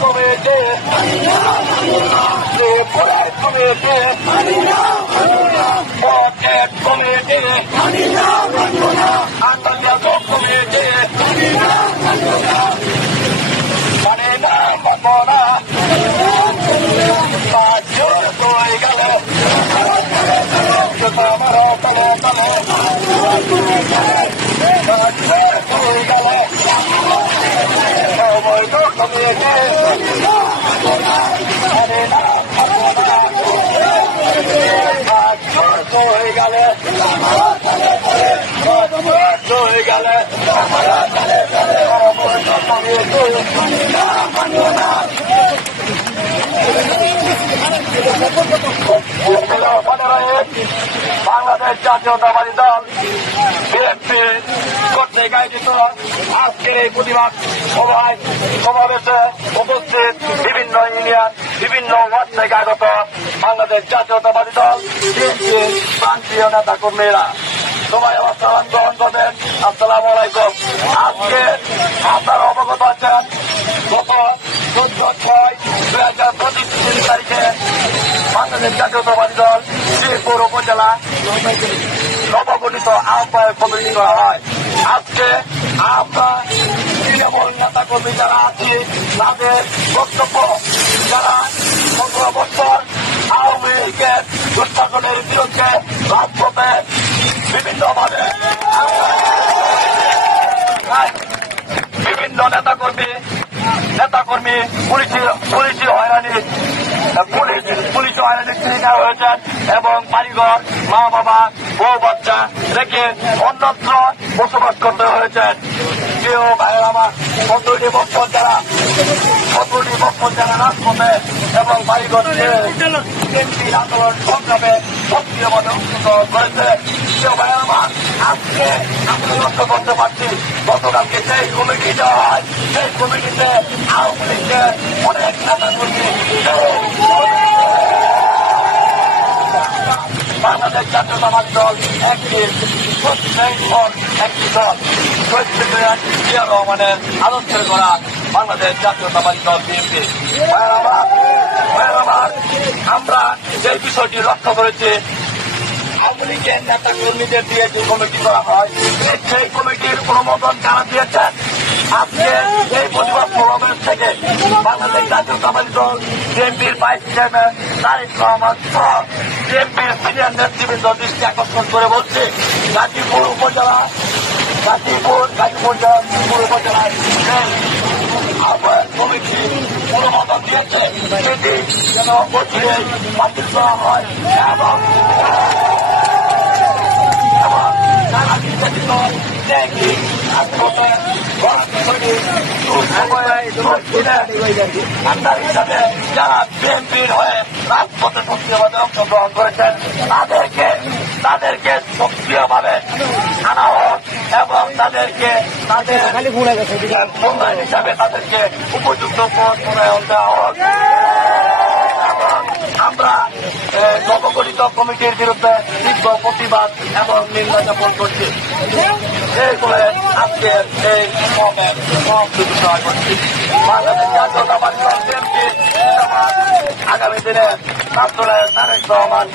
Committee ত্রিপুরার committee পথের committee আন্তর্জাতিক কমিটি মানে না মানব না বাজুর হয়ে গেল আমার তলে তলে বাজুর হয়ে গেল অবৈধ কমিটি মানে না মানব না বাজুর হয়ে গেল হয়ে গেল অবৈধ কমিটি বাংলাদেশ জাতীয়তাবাদী দল বিএনপি কর্তৃক আয়োজিত আজকের এই প্রতিবাদ সমাবেশে উপস্থিত বিভিন্ন ইউনিয়ন বিভিন্ন ওয়ার্ড থেকে আগত বাংলাদেশ জাতীয়তাবাদী দল বিএনপি প্রান্তীয় নেতা কর্মীরা সবাই আমার সালাম গ্রহণ করবেন। আসসালামু আলাইকুম। আজকে আপনারা অবগত আছেন গত 14/6/2025 তারিখে বাংলাদেশ জাতীয়তাবাদী দল শ্রীপুর উপজেলা নবগঠিত আহ্বায়ক কমিটি করা হয়। আজকে আমরা তৃণমূল নেতা কর্মী যারা আছি তাদের বক্তব্য যারা 15 বছর আওয়ামী লীগের দুঃশাসনের বিরুদ্ধে রাজপথে বিভিন্নভাবে বিভিন্ন নেতাকর্মী পুলিশি হয়রানির শিকার হয়েছেন এবং বাড়িঘর মা বাবা বউ বাচ্চা রেখে অন্যত্র বসবাস করতে হয়েছেন। প্রিয় ভাইয়ের আমার 17টি বছর যারা রাজপথে এবং বাড়িঘর বিএনপির আন্দোলন সংগ্রামে সক্রিয়ভাবে অংশগ্রহণ করেছে। প্রিয় ভাইয়ের আমার আজকে আমরা লক্ষ্য করতে পারছি গতকালকে সেই কমিটি দেওয়া হয় সেই কমিটিতে আওয়ামী লীগের অনেক নেতা কর্মী বাংলাদেশ জাতীয়তাবাদী দল একটি দল জিয়া রহমানের আদর্শের করা বাংলাদেশ জাতীয়তাবাদী দল বিএনপি। আমরা যে বিষয়টি লক্ষ্য করেছি আওয়ামী লীগের নেতা কর্মীদের দিয়ে যে কমিটি করা হয় সেই কমিটির অনুমোদন যারা দিয়েছেন আজকে এই প্রতিবাদ সমাবেশ থেকে বাংলাদেশ জাতীয়তাবাদী দল বিএনপির ভাইস চেয়ারম্যান তারেক রহমান সহ বিএনপির সিনিয়র নেতৃবৃন্দ দৃষ্টি আকর্ষণ করে বলছে গাজীপুর উপজেলায় আহ্বায়ক কমিটি অনুমোদন দিয়েছে সেটি যেন বছরে বাতিল করা হয় এবং যারা বিএনপির হয়ে রাজপথে সক্রিয়ভাবে অংশগ্রহণ করেছেন তাদেরকে সক্রিয়ভাবে আনা হোক এবং তাদেরকে হিসাবে তাদেরকে উপযুক্ত পদ প্রণয়ন দেওয়া হোক। আমরা নবগঠিত কমিটির বিরুদ্ধে তীব্র প্রতিবাদ এবং নিন্দা জ্ঞাপন করছি। এই বলে আজকের এই সমাপ্তি বিষয় করছি। বাংলাদেশ জাতীয়তাবাদী দল বিএনপি আগামী দিনে ছাত্ররা তারেক রহমান